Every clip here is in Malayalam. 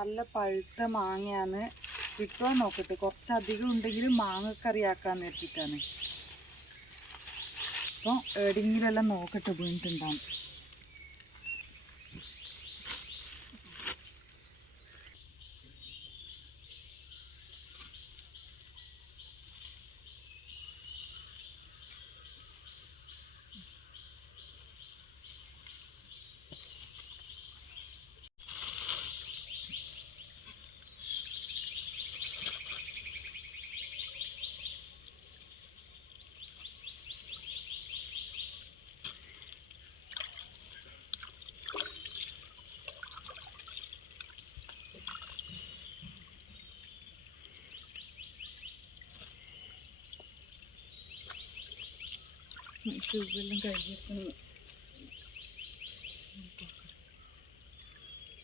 നല്ല പഴുത്ത മാങ്ങയാണ്. കിട്ടുവാൻ നോക്കട്ടെ കുറച്ചധികം ഉണ്ടെങ്കിലും മാങ്ങക്കറിയാക്കാന്ന് വെച്ചിട്ടാണ് അപ്പോൾ എവിടെയെങ്കിലെല്ലാം നോക്കട്ടെ വീണിട്ടുണ്ടാവും ട്യൂബെല്ലാം കഴിഞ്ഞിരിക്കുന്നു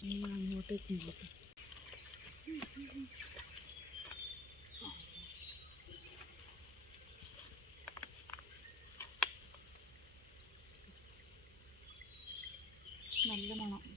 അങ്ങോട്ടേക്ക് ഇങ്ങോട്ട് നല്ല മണം.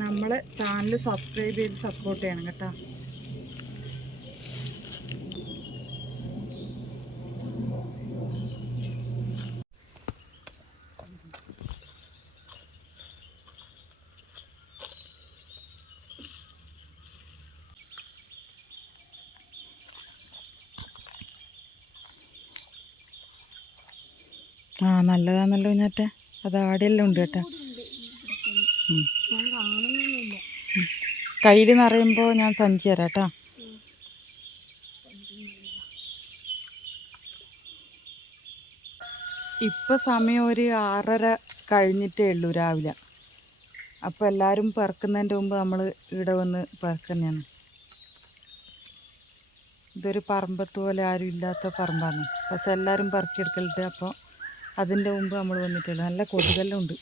നമ്മളെ ചാനൽ സബ്സ്ക്രൈബ് ചെയ്ത് സപ്പോർട്ട് ചെയ്യണം കേട്ടോ. ആ നല്ലതാണല്ലോ ഇന്നത്തെ അത് ആടെല്ലാം ഉണ്ട് കേട്ടോ. കയ്യിൽ നിറയുമ്പോൾ ഞാൻ സഞ്ചി തരാം കേട്ടോ. ഇപ്പം സമയം ഒരു ആറര കഴിഞ്ഞിട്ടേ ഉള്ളൂ രാവിലെ. അപ്പോൾ എല്ലാവരും പിറക്കുന്നതിന്റെ മുമ്പ് നമ്മൾ ഇവിടെ വന്ന് പിറക്കുന്നതാണ്. ഇതൊരു പറമ്പത്ത് പോലെ ആരും ഇല്ലാത്ത പറമ്പാണ്. പക്ഷെ എല്ലാവരും പെറുക്കിയെടുക്കലുണ്ട്. അപ്പോൾ അതിന്റെ മുമ്പ് നമ്മൾ വന്നിട്ടുള്ളൂ നല്ല കൊതുകെല്ലാം ഉണ്ട്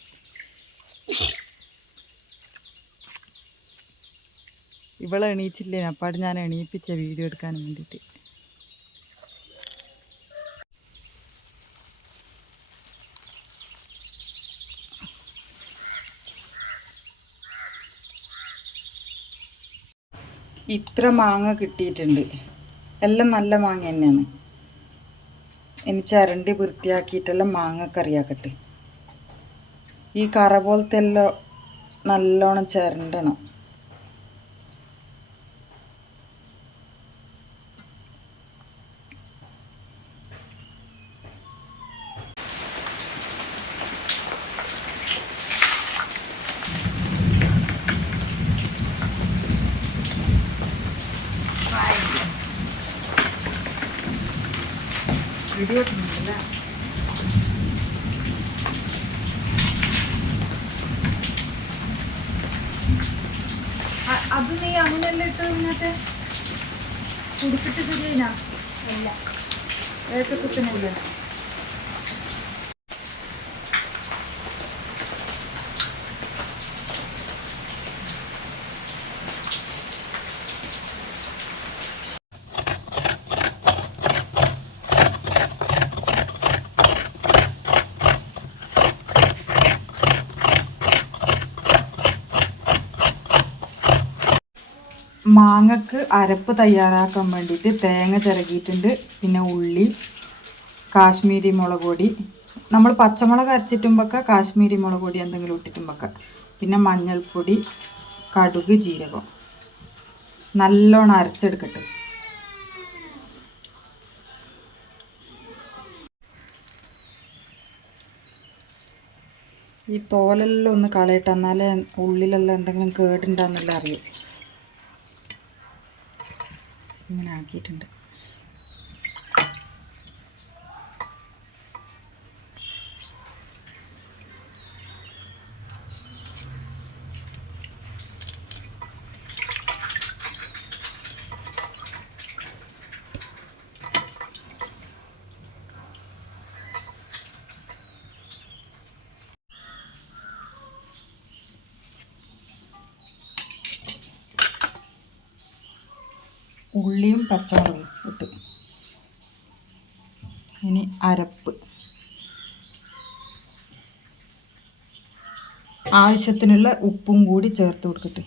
ഇവളെ എണീച്ചില്ലേ? അപ്പാട് ഞാൻ എണീപ്പിച്ച വീഡിയോ എടുക്കാൻ വേണ്ടിയിട്ട്. ഇത്ര മാങ്ങ കിട്ടിയിട്ടുണ്ട്. എല്ലാം നല്ല മാങ്ങ തന്നെയാണ്. ഇനി ചരണ്ടി വൃത്തിയാക്കിയിട്ടെല്ലാം മാങ്ങ കറിയാക്കട്ടെ ഈ കറ പോലത്തെ എല്ലാം നല്ലോണം ചിരണ്ടണം. വീഡിയോ എടുക്കുന്നില്ല അത് നീ അങ്ങനെയല്ല ഇട്ട് നിന്നിട്ട് കുടിപ്പിട്ട് തിരിയില്ല ഇല്ല. ഏത്തക്കുത്തിനല്ലേ മാങ്ങക്ക് അരപ്പ് തയ്യാറാക്കാൻ വേണ്ടിയിട്ട് തേങ്ങ ചിരകിയിട്ടുണ്ട്. പിന്നെ ഉള്ളി കാശ്മീരി മുളക് പൊടി. നമ്മൾ പച്ചമുളക് അരച്ചിട്ടും വെക്കുക കാശ്മീരി മുളക് പൊടി എന്തെങ്കിലും ഇട്ടിട്ടും വെക്കുക പിന്നെ മഞ്ഞൾപ്പൊടി കടുക് ജീരകം. നല്ലോണം അരച്ചെടുക്കട്ടെ. ഈ തോലെല്ലാം ഒന്ന് കളയട്ടെ എന്നാലേ ഉള്ളിലെല്ലാം എന്തെങ്കിലും കേടുണ്ടെന്നെല്ലാം അറിയൂ. ഇങ്ങനെ ആക്കിയിട്ടുണ്ട്. ഉള്ളിയും പച്ചമുളകും ഇട്ട്. ഇനി അരപ്പ്. ആവശ്യത്തിനുള്ള ഉപ്പും കൂടി ചേർത്ത് കൊടുക്കട്ടെ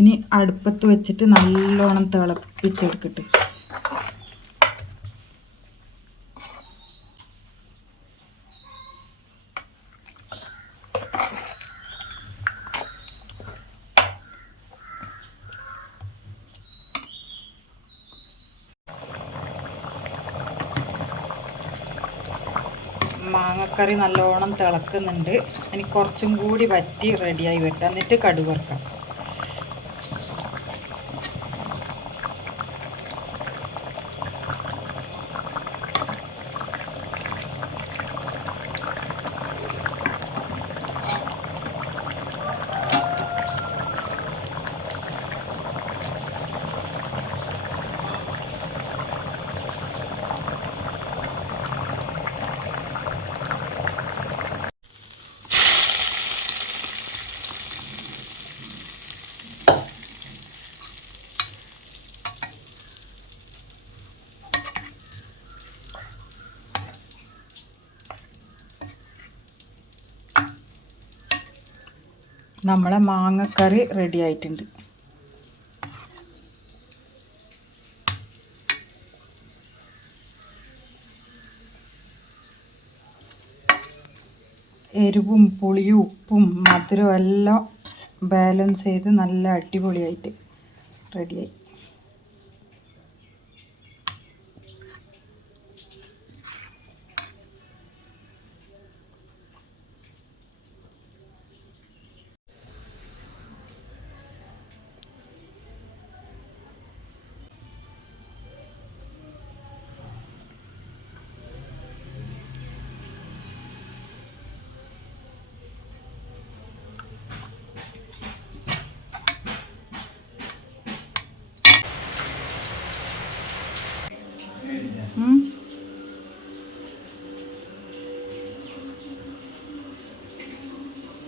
ഇനി അടുപ്പത്ത് വെച്ചിട്ട് നല്ലോണം തിളപ്പിച്ചെടുക്കട്ടെ. മാങ്ങക്കറി നല്ലോണം തിളക്കുന്നുണ്ട്. ഇനി കുറച്ചും കൂടി വറ്റി റെഡിയായി വെട്ടാം എന്നിട്ട് കടുക് നമ്മളെ മാങ്ങക്കറി റെഡി ആയിട്ടുണ്ട്. എരിവും പുളിയും ഉപ്പും മധുരവും എല്ലാം ബാലൻസ് ചെയ്ത് നല്ല അടിപൊളിയായിട്ട് റെഡിയായി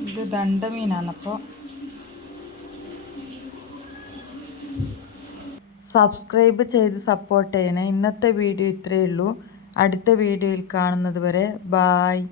ഇത് ദണ്ഡമീനാണ്. അപ്പോൾ സബ്സ്ക്രൈബ് ചെയ്ത് സപ്പോർട്ട് ചെയ്യണേ. ഇന്നത്തെ വീഡിയോ ഇത്രയേ ഉള്ളൂ. അടുത്ത വീഡിയോയിൽ കാണുന്നത് വരെ ബായ്.